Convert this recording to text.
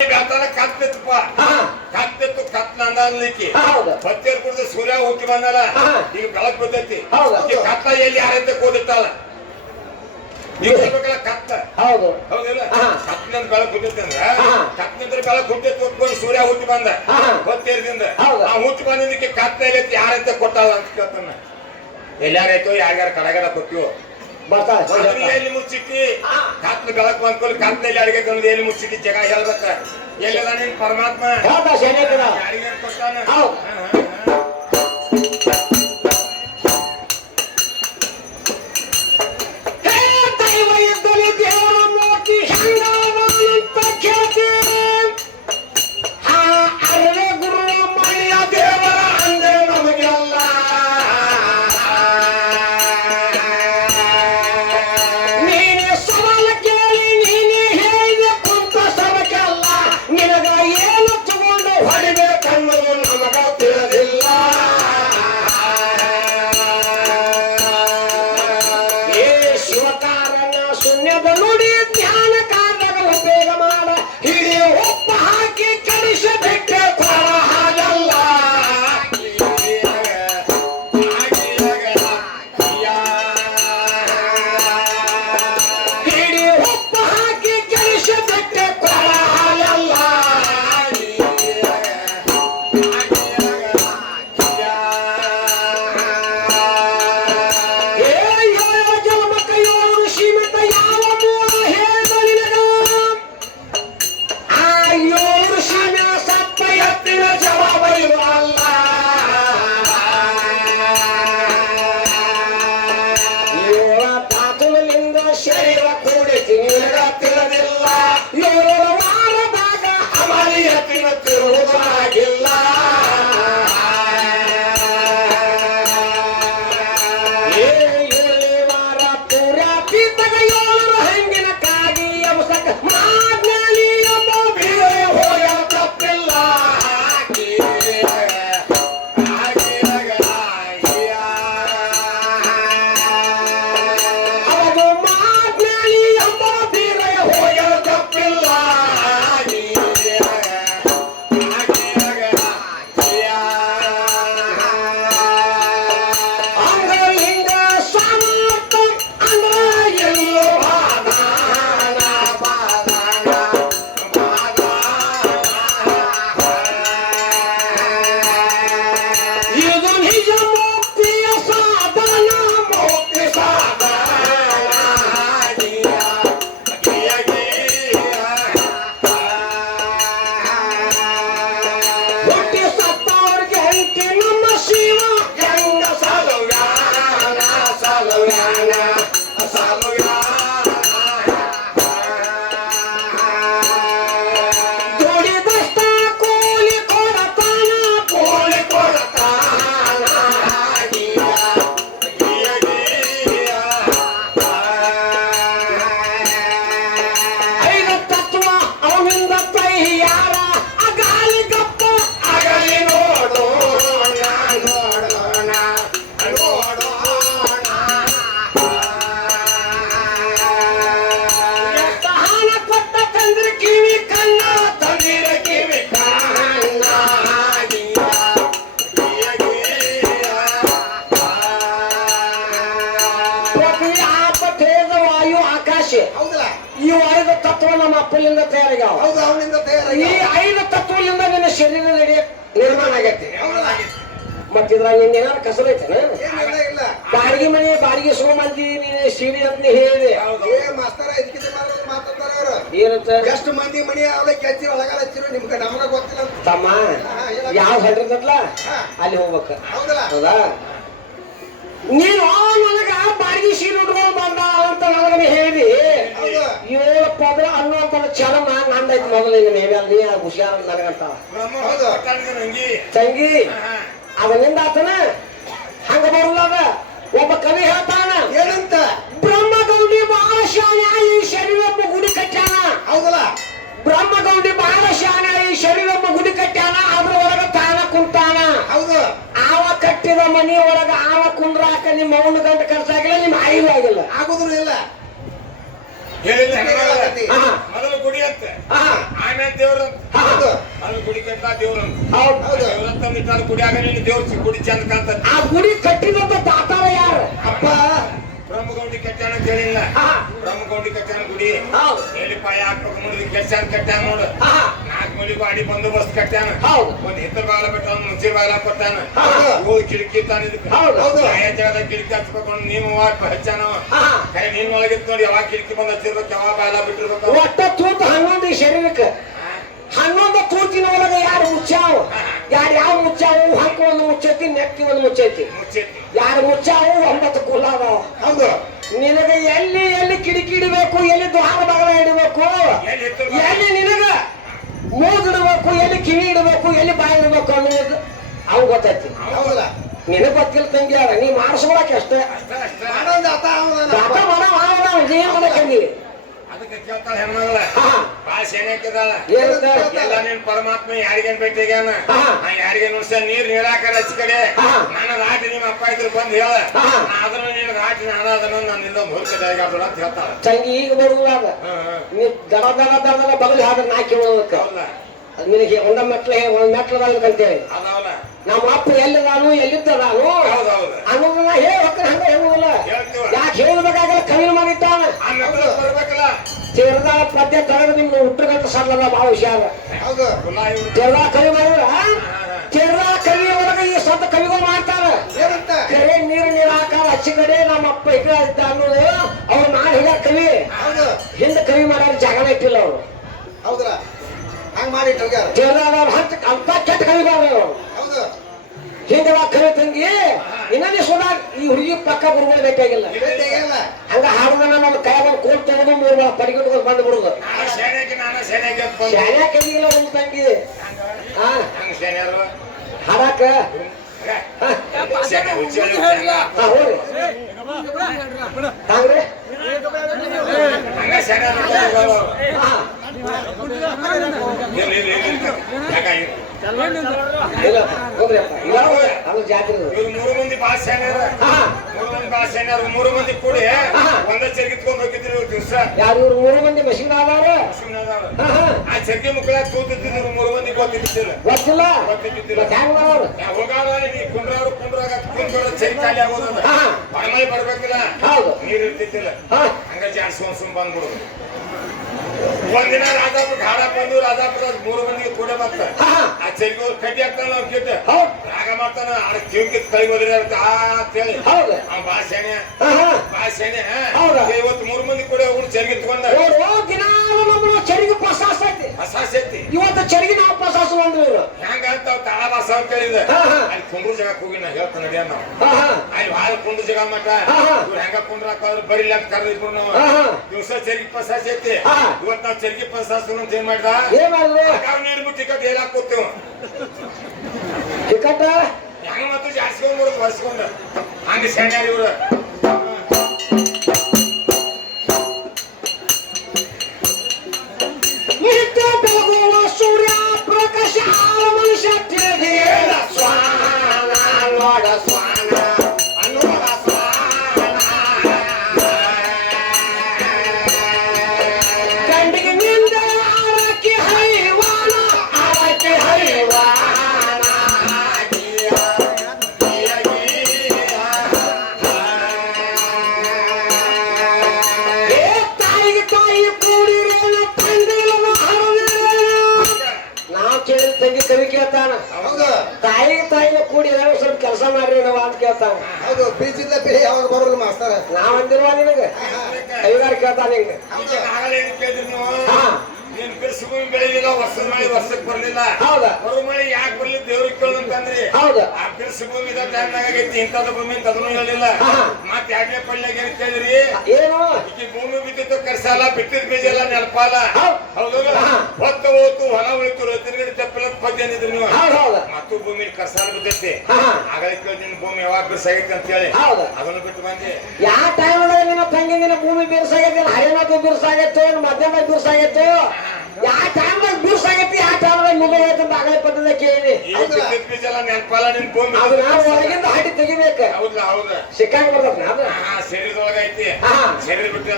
ಕತ್ತೆತ್ತಪ್ಪ ಕತ್ತೆತ್ತು ಕತ್ಲ ಅನ್ಲಿಕ್ಕೆ ಬತ್ತೇರ್ ಕುಡಿದ ಸೂರ್ಯ ಹುಟ್ಟಿ ಬಂದಲ್ಲ ಈಗ ಬೆಳಕ್ ಬರ್ತೈತಿ ಕತ್ಲ ಎಲ್ಲಿ ಯಾರಂತ ಕೂದಿತ್ತಲ್ಲ ನೀವು ಹೇಳ್ಬೇಕಲ್ಲ ಕತ್ತ ಹೌದಿಲ್ಲ ಕತ್ನಂತ ಬೆಳಕ್ ಹುಟ್ಟೈತಿ ಅಂದ್ರ ಕತ್ನಂತ್ರ ಬೆಳಕ್ ಹುಟ್ಟೈತಿ ಒಪ್ಕೊಂಡು ಸೂರ್ಯ ಹುಟ್ಟಿ ಬಂದ ಬತ್ತೇರದಿಂದ ಆ ಹುಟ್ಟಿ ಬಂದಿದ್ದಕ್ಕೆ ಕತ್ತ ಎಲ್ಲೈತಿ ಯಾರಂತ ಕೊಟ್ಟಲ್ಲ ಅಂತ ಕೇಳ್ತಾನ ಎಲ್ಲಾರೈತೋ ಯಾರ್ಯಾರ ಕಡಗಡ ಕೊಟ್ಟಿವೋ ಎಲ್ಲಿ ಮುಚ್ಚಿಟ್ಟಿ ಕತ್ನ ಬೆಳಕ್ ಬಂದ್ಕೊಂಡು ಕತ್ನಲ್ಲಿ ಅಡಿಗೆ ತಂದು ಎಲ್ಲಿ ಮುಚ್ಚಿಟ್ಟಿ ಜಗ ಹೇಳ್ಬೇಕ ಎಲ್ಲದ ನಿನ್ ಪರಮಾತ್ಮ ಯಾರಿಗಾರ ಕೊಟ್ಟಾನ ಈ 5 ತತ್ವ ನಮ್ಮ ಅಪ್ಪಲಿಂದ ತಯಾರಾಗ್ಯಾವ. ಈ 5 ತತ್ವಲಿಂದ ನಿನ್ನ ಶರೀರ ನಿರ್ಮಾಣ ಆಗೈತಿ. ಮತ್ತ ಇದ್ರಾಗ ಏನಾರ ಕಸರ ಐತೇನ? ಬಾಡಿಗೆ ಮನೆ ಬಾಡಿಗೆ ಮಂದಿ ನೀನು ಸೀಡಿ ಅಂತ ಹೇಳಿದೆ ಏನಂತ ಎಷ್ಟು ಮಂದಿ ಮನಿ ಅವಲಕ್ಕಿ ಹಚ್ಚಿರ ಒಳಗಾಲ ಹಚ್ಚಿರ ನಿಮ್ಗೆ ನಮಗ ಗೊತ್ತಿಲ್ಲ ತಮ್ಮ ಯಾವ ಹಡ್ರದಲ್ಲ ಅಲ್ಲಿ ಹೋಗ್ಬೇಕ ಹೌದಾ ನೀನು ನನಗ ಬಾಡಿಗೆ ಸೀರೆ ಉಟ್ಕೊಂಡು ಬಂದ ಅಂತ ನನಗ ಹೇಳಿ 7 ಪದ ಅನ್ನುವಂತ ಚಲನ ನಂದೈತಿ ಮೊದಲಿನ ನೀ ಹುಷಾರ ನನಗಂತ ತಂಗಿ ಅದರಿಂದ ಆತನ ಹಂಗ ಬರಲ್ಲ ಒಬ್ಬ ಕವಿ ಹೇಳ್ತಾನ ಏನಂತ ಬ್ರಹ್ಮಗೌಡಿ ಬಹಳ ಶಾನೆ ಈ ಶರೀರೊಬ್ಬ ಗುಡಿ ಕಟ್ಟ್ಯಾನ ಹೌದಲ್ಲ ಬ್ರಹ್ಮಗೌಡಿ ಬಹಳ ಶಾನೆ ಈ ಶರೀರೊಬ್ಬ ಗುಡಿ ಕಟ್ಟ್ಯಾನ ಅದ್ರ ಒಳಗ ತಾನ ಕುಂತಾನ ಹೌದು ಆವ ಕಟ್ಟಿದ ಮನಿ ಒಳಗ ಆವ ಕುಂದ್ರಾಕ ನಿಮ್ಮ ಅವನ ಗಂಟ ಖರ್ಚಾಗಿಲ್ಲ ನಿಮ್ಮ ಆಯಿಲು ಆಗಿಲ್ಲ ಆಗುದ್ರು ಇಲ್ಲ ಮೊದಲು ಗುಡಿ ಅಂತ ಆಮೇಲೆ ದೇವ್ರ ಹೌದು ಅಲ್ಲಿ ಗುಡಿ ಕಟ್ಟ ದೇವ್ರ ಹೌದು ದೇವ್ರಂತ ಇಟ್ಟಾರ ಗುಡಿಯಾಗ ನೀನು ದೇವ್ರ ಗುಡಿ ಚಂದ ಕಾಣ್ತದೆ. ಆ ಗುಡಿ ಕಟ್ಟಿದಂತ ತಾತಾರ ಯಾರು ಅಪ್ಪ ಬ್ರಹ್ಮಗೌಡಿ ಕಟ್ಟಾಣ ಅಂತ ಹೇಳಿಲ್ಲ. ಬ್ರಹ್ಮಗೌಡಿ ಕಟ್ಟಾಣ ಗುಡಿ ಹೌದು ಎಲ್ಲಿ ಪಾಯ ಹಾಕ್ಬೇಕು ನೋಡಿದ್ರಿ ಕೆಲಸ ಕಟ್ಟಾನ ನೋಡು. 4 ಮೂಲಿ ಗಾಡಿ ಬಂದೋಬಸ್ತ್ ಕಟ್ಟಾನ. ಹೌದು ಒಂದ್ ಹಿತ್ತಲ ಬಾಗಿಲ ಬಿಟ್ಟ ಮುಂಚೆ ಬಾಗಿಲ ಕೊಟ್ಟಾನ. ಹೌದು. 7 ಕಿಟಕಿ ತಾನ ಇದಕ್ಕೆ. ಹೌದು. ಯಾವ ಜಾಗದಾಗ ಕಿಟಕಿ ಹಚ್ಬೇಕು ನೀನು ಹಚ್ಚಾನ. ಕರೆ ನೀನ್ ಒಳಗಿತ್ತು ನೋಡಿ ಯಾವಾಗ ಕಿಟಕಿ ಬಂದ್ ಹಚ್ಚಿರ್ಬೇಕು ಯಾವಾಗ ಬಾಗಿಲ ಬಿಟ್ಟಿರ್ಬೇಕು. ಒಟ್ಟ ತೂತು 11 ಶರೀರಕ್ಕೆ 11 ತೂತಿನ ಒಳಗೆ ಯಾರು ಮುಚ್ಚಾವು ಯಾರು ಯಾವ ಮುಚ್ಚಾವು ಹಂಕ ಒಂದು ಮುಚ್ಚೈತಿ ನೆಕ್ಕಿ ಒಂದು ಮುಚ್ಚೈತಿ ಮುಚ್ಚೈತಿ ಯಾರು ಮುಚ್ಚಾವು 9 ಕುಲಾವ. ಹೌದು ನಿನಗೆ ಎಲ್ಲಿ ಕಿಟಕಿ ಇಡಬೇಕು ಎಲ್ಲಿ ದ್ವಾರ ಬಾಗಿಲ ಇಡಬೇಕು ಎಲ್ಲಿ ನಿನಗ ಮೂಗಿಡಬೇಕು ಎಲ್ಲಿ ಕಿವಿ ಇಡಬೇಕು ಎಲ್ಲಿ ಬಾಯಿ ಇಡಬೇಕು ಅನ್ನೋದು ಅವು ಗೊತ್ತೈತಿ. ಹೌದಲ್ಲ ನಿನಗೆ ಗೊತ್ತಿಲ್ಲ ತಂಗಿ ಅದ ನೀ ಮಾಡಿಸ್ಕೊಳಕ್ಕೆ ಅಷ್ಟೇ ಆನಂದ ಆತ ದಾಟ ಮಾಡೋ ವಿಜಯ ಮಾಡಕ್ಕೆ ಅದಕ್ಕೆ ಕೇಳ್ತಾಳ ಹೆಣ್ಮಗಳ ಬಾಳ ಸೆನೆಕ್ಕಿದಾಳ ಎಲ್ಲ ನೀನ್ ಪರಮಾತ್ಮ ಯಾರಿಗೇನ್ ಭೇಟಿಗ್ಯಾನ ಯಾರಿಗೇನ್ ನೋಡ್ಸ ನೀರ್ ನೀರಾಕರ ಹಚ್ಚ ಕಡೆ ನನ್ನ ರಾಟಿ ನಿಮ್ಮ ಅಪ್ಪ ಇದ್ರು ಬಂದ್ ಹೇಳ ಅದನ್ನ ನೀನ್ ರಾಟಿ ನಾನ ಅದನ್ನ ನಾನು ಇಲ್ಲೊಂದು ಹೊರಕಡೆ ಅಂತ ಹೇಳ್ತಾಳ. ತಂಗಿ ಈಗ ಬರುವಾಗ ನೀ ದಡ ಬಗಲ್ ಹಾದ್ರೆ ನಾ ಕೇಳೋದಕ್ಕ ನಿನಗೆ ಒಂದ ಮೆಟ್ಲದಾಗ ಅಂತೇಳಿ ಅದಾವಲ್ಲ ನಮ್ಮ ಅಪ್ಪ ಎಲ್ಲಿದಾನು ಎಲ್ಲಿದ್ದದಾನು ಹೌದೌದು ಅನ್ನೋದನ್ನ ಹೇಳ್ಬೇಕ ಹಂಗ ಹೇಳುವಲ್ಲ ಹೇಳ್ತೀವ ಯಾಕೆ ಹೇಳಬೇಕಾಗಲ್ಲ ಕವಿ ಮಾಡಿದ್ದಾನ ಆ ಮೆಟ್ಲ ಬರ್ಬೇಕಲ್ಲ ತೀರ್ದಾಳ ಪದ್ಯ ತಗದು ನಿಮ್ಮ ಹುಟ್ಟುಗಂಟ ಸರಳದ ಭಾಳ ಹುಷಾರ ಹೌದು ತೀರ್ದಾ ಕವಿ ಮಾಡಿದ್ರ ತೀರ್ದಾ ಕವಿ ಒಳಗೆ ಈ ಸ್ವಂತ ಕವಿಗಳು ಮಾಡ್ತಾರ ಏನಂತ ಕರೆ ನೀರು ಹಾಕಾರ ಹಚ್ಚಿ ಕಡೆ ನಮ್ಮ ಅಪ್ಪ ಈಗ ಇದ್ದ ಅನ್ನೋದು ಅವ್ರು ನಾಳೆ ಹಿಡಿಯ ಕವಿ ಹೌದು ಹಿಂದೆ ಕವಿ ಮಾಡ್ಯಾರ ಜಾಗನ ಇಟ್ಟಿಲ್ಲ ಅವ್ರು ಹೌದಲ್ಲ ಹಂಗ್ ಮಾಡಿ ಹೋಗ್ಯಾರ ತೀರ್ದಾದವ್ರು ಅಂತ ಕೆಟ್ಟ ಕವಿ ಮಾಡ್ಯಾರ ಅವ್ರು ಹೌದು ಹಿಂದೆ ಕವಿ ತಂಗಿ ಇನ್ನೊಂದು ಸುಧಾ ಈ ಹುಡುಗಿ ಪಕ್ಕ ಬರ್ಬೋದು ಬೇಕಾಗಿಲ್ಲ ಭೇಟಿಯಾಗಿಲ್ಲ ಹಂಗ ಹಾಡುದನ್ನ ನಮ್ಮ ಕೈ ಬಂದು ಕೋಲ್ ತೆಗೆದು 3 ಪಡಿಗಿಟ್ಟು ಬಂದು ಬಿಡುದು ನಾನು ಸೇನೆಗೆ ಶಾಲೆ ಕವಿಗಿಲ್ಲ ನಮ್ಮ ತಂಗಿ ಹಾ ಹಂಗ ಸೇನೆಯರು ಹಾಡಾಕ ಸೇನೆ ಹುಚ್ಚಿ ಹಾ ಹೋರಿ ಹಂಗ್ರಿ ಹಂಗ ಸೇನೆ ಹಾ ಇಲ್ಲ ಹೋಗ್ರಿಪ್ಪ ಇಲ್ಲ ಅದು ಜಾತ್ರೆ ಇವ್ರು 3 ಮಂದಿ ಬಾಳ ಸೇನೆಯರು 3 ಮಂದಿ ಬಾಳ ಸೇನೆಯರು 3 ಮಂದಿ ಕೂಡಿ ಒಂದೇ ಚರ್ಗಿತ್ಕೊಂಡ್ ಹೋಗಿದ್ರು ಇವ್ರು ದಿವ್ಸ ಯಾರು ಇವ್ರು 3 ಮಂದಿ ಮಷಿನ್ ಆದಾರ ಆ ಚರ್ಗಿ ಮುಕ್ಕಳ ತೂತಿದ್ರು 3 ಮಂದಿ ಗೊತ್ತಿದ್ದಿಲ್ಲ ಗೊತ್ತಿಲ್ಲ ಗೊತ್ತಿದ್ದಿಲ್ಲ ಹೆಂಗ್ ಮಾಡೋರು ಹೋಗಾಗ ನೀ ಕುಂಡ್ರಾರು ಕುಂಡ್ರಾಗ ಕುಂಡ್ರ ಚರಿ ಖಾಲಿ ಆಗೋದದ ಮಳೆ ಬರ್ಬೇಕಿಲ್ಲ ಹೌದು ನೀರ್ ಇರ್ತಿದ್ದಿಲ್ಲ ಹಂಗ ಜಾಡ್ಸ್ಕೊಂಡ್ ಬಂದ್ಬಿಡುದು. ಒಂದಿನ ರಾಜಾಪುರ ಗಾಡ ಬಂದು ರಾಜಾಪುರ 3 ಮಂದಿಗೆ ಕೂಡ ಬರ್ತ ಆ ಚರ್ಗಿ ಕಡ್ಡಿ ಹಾಕ್ತಾನ ನಾವು ಕಿಟ್ಟ ರಾಗ ಮಾಡ್ತಾನ ಆ ಕಿವಿ ಕೈ ಹೋದ್ರೆ ಅಂತೇಳಿ ಹೌದು ಅವ್ನ ಬಾ ಸೇನೆ ಹೌದಾ? ಇವತ್ತು 3 ಮಂದಿ ಕೂಡ ಅವ್ರು ಚರ್ಗಿ ತಗೊಂಡ ದಿನಾಲು ನಮ್ಮ ಚರಿಗೆ ಪಸಾಸ್ ಐತಿ ಹಸಾಸೈತಿ ಇವತ್ತು ಚರಿಗೆ ನಾವು ಪಸಾಸು ಅಂದ್ರು ಇವ್ರು ಹೆಂಗ ಅಂತ ತಾಳ ಬಾಸ ಅಂತ ಹೇಳಿದ ಅಲ್ಲಿ ಕುಂಡ್ರು ಜಾಗಕ್ಕೆ ಹೋಗಿ ನಾ ಹೇಳ್ತಾನ ನಡಿಯ ನಾವು ಅಲ್ಲಿ ಭಾಳ ಕುಂಡ್ರು ಜಾಗ ಮಠ ಇವ್ರು ಹೆಂಗ ಕುಂಡ್ರಾಕವ್ರು ಬರಿಲ್ಲ ಅಂತ ಕರೆದಿದ್ರು ನಾವು ದಿವಸ ಚರ್ಗಿ ಪಸಾಸ್ ಐತಿ ಇವತ್ತು ನಾವು ಚರ್ಗಿ ಪಸಾಸ್ ಅಂತ ಏನ್ ಮಾಡ್ದ ಏನ್ ಮಾಡಿದ್ರು ನೀಡ್ಬಿಟ್ಟು ಟಿಕೆಟ್ ಹೇಳಕ್ ಕೂತೀವಿ ಟಿಕೆಟ್ ಹೆಂಗ ಮತ್ತು ಜಾಡ್ಸ್ಕೊಂಡ್ ವರ್ಷಕೊಂಡ ಹಂಗ ಸೆಣ್ಯಾರ ಇವ್ರು ನಿತ್ಯ ಬೆಳಗುವ ಸೂರ್ಯ ಪ್ರಕಾಶ ಮನುಷ್ಯ ತಿಳಿದ ಸ್ವಾನ ನೋಡ ಸ್ವಾನ ನೋಡ ಗಂಡಿಗೆ ನಿಂದ ಆರಕ್ಕೆ ಹರಿವಾನ ಆರಕ್ಕೆ ಹರಿವಾನ ತಾಯಿಗೆ ತಾಯಿ ಕೂಡಿರೇನ ತಂದಿಲ್ಲ ನಾವು ಕೇಳಿದ ತಂಗಿ ಕವಿ ಕೇಳ್ತಾನ ಹೌದು ತಾಯಿನ ಕೂಡಿ ಏನಾದ್ರು ಸ್ವಲ್ಪ ಕೆಲಸ ಮಾಡ್ರಿ ನಾವು ಅಂತ ಕೇಳ್ತಾನ ಹೌದು ಬೀಚಿಂದ ಬೇರೆ ಯಾವಾಗ ಬರೋಲ್ಲ ಮಾಸ್ತರ ನಾವ್ ಅಂದಿಲ್ವಾ ನಿನಗೆ ಕೈಗಾರ ಕೇಳ್ತಾನ ಹಿಂಗ ಆಗಲೇ ಕೇಳಿದ್ರು ನೀವು ಹಾ ನೀನ್ ಬಿರ್ಸು ಬೆಳಿಲಿಲ್ಲ ವರ್ಷದ ಮಳೆ ವರ್ಷಕ್ಕೆ ಬರ್ಲಿಲ್ಲ ಹೌದಾ ಬರೋ ಮಳೆ ಯಾಕೆ ಬರ್ಲಿ ದೇವ್ರಿಗೆ ಕೇಳು ಅಂತಂದ್ರಿ ಹೌದಾ ಆ ಬಿರ್ಸು ಭೂಮಿ ಟೈಮ್ನಾಗ ಆಗೈತಿ ಇಂಥದ್ದು ಭೂಮಿ ಅಂತದನ್ನು ಹೇಳಿಲ್ಲ ಮತ್ತೆ ಎರಡನೇ ಪಳ್ಳಿಯಾಗ ಏನ್ ಕೇಳಿದ್ರಿ ಏನು ಈ ಭೂಮಿ ಬಿದ್ದಿತ್ತು ಕರ್ಸಾಲ ಬಿಟ್ಟಿದ್ ಬೀಜ ಎಲ್ಲ ನೆನಪಾಲ ಹೌದು ಹೊತ್ತು ಹೊಲ ಉಳಿತು ತಿರುಗಡಿ ತಪ್ಪಿಲ್ಲ ಪದ್ಯ ಏನಿದ್ರು ನೀವು ಹೌದಾ ಮತ್ತು ಭೂಮಿ ಕರ್ಸಾಲ ಬಿದ್ದೈತಿ ಆಗಲೇ ಕೇಳಿ ನಿನ್ ಭೂಮಿ ಯಾವಾಗ ಬಿರ್ಸಾಗೈತಿ ಅಂತ ಹೇಳಿ ಹೌದಾ ಅದನ್ನು ಬಿಟ್ಟು ಬಂದಿ ಯಾವ ಟೈಮ್ದಾಗ ನಿನ್ನ ತಂಗಿ ನಿನ್ನ ಭೂಮಿ ಬಿರ್ಸಾಗೈತಿ ಹರಿಯಾಣದ ಬಿರ್ಸಾಗೈತು ಮಧ್ಯಮ ಬಿರ್ಸಾಗೈತು ಯಾವ ಟೈಮ್ದಾಗ ಬಿರ್ಸಾಗೈತಿ ಯಾವ ಟೈಮ್ದಾಗ ಮುಗಿದೈತೆ ಅಂತ ಆಗಲೇ ಪದ್ಯದ ಕೇಳಿ ಬಿದ್ದಿದ್ ಬೀಜ ಎಲ್ಲ ನೆನಪಾಲ ನಿನ್ ಭೂಮಿ ಅದು ನಾವು ಒಳಗಿಂದ ಹಡಿ ತೆಗಿಬೇಕು ಹೌದಾ ಹೌದಾ ಸಿಕ್ಕಂಗ್ ಬರ್ತದ ಅದು ಶರೀರದೊಳಗ ಐತಿ ಶರೀರ ಬಿಟ್ಟು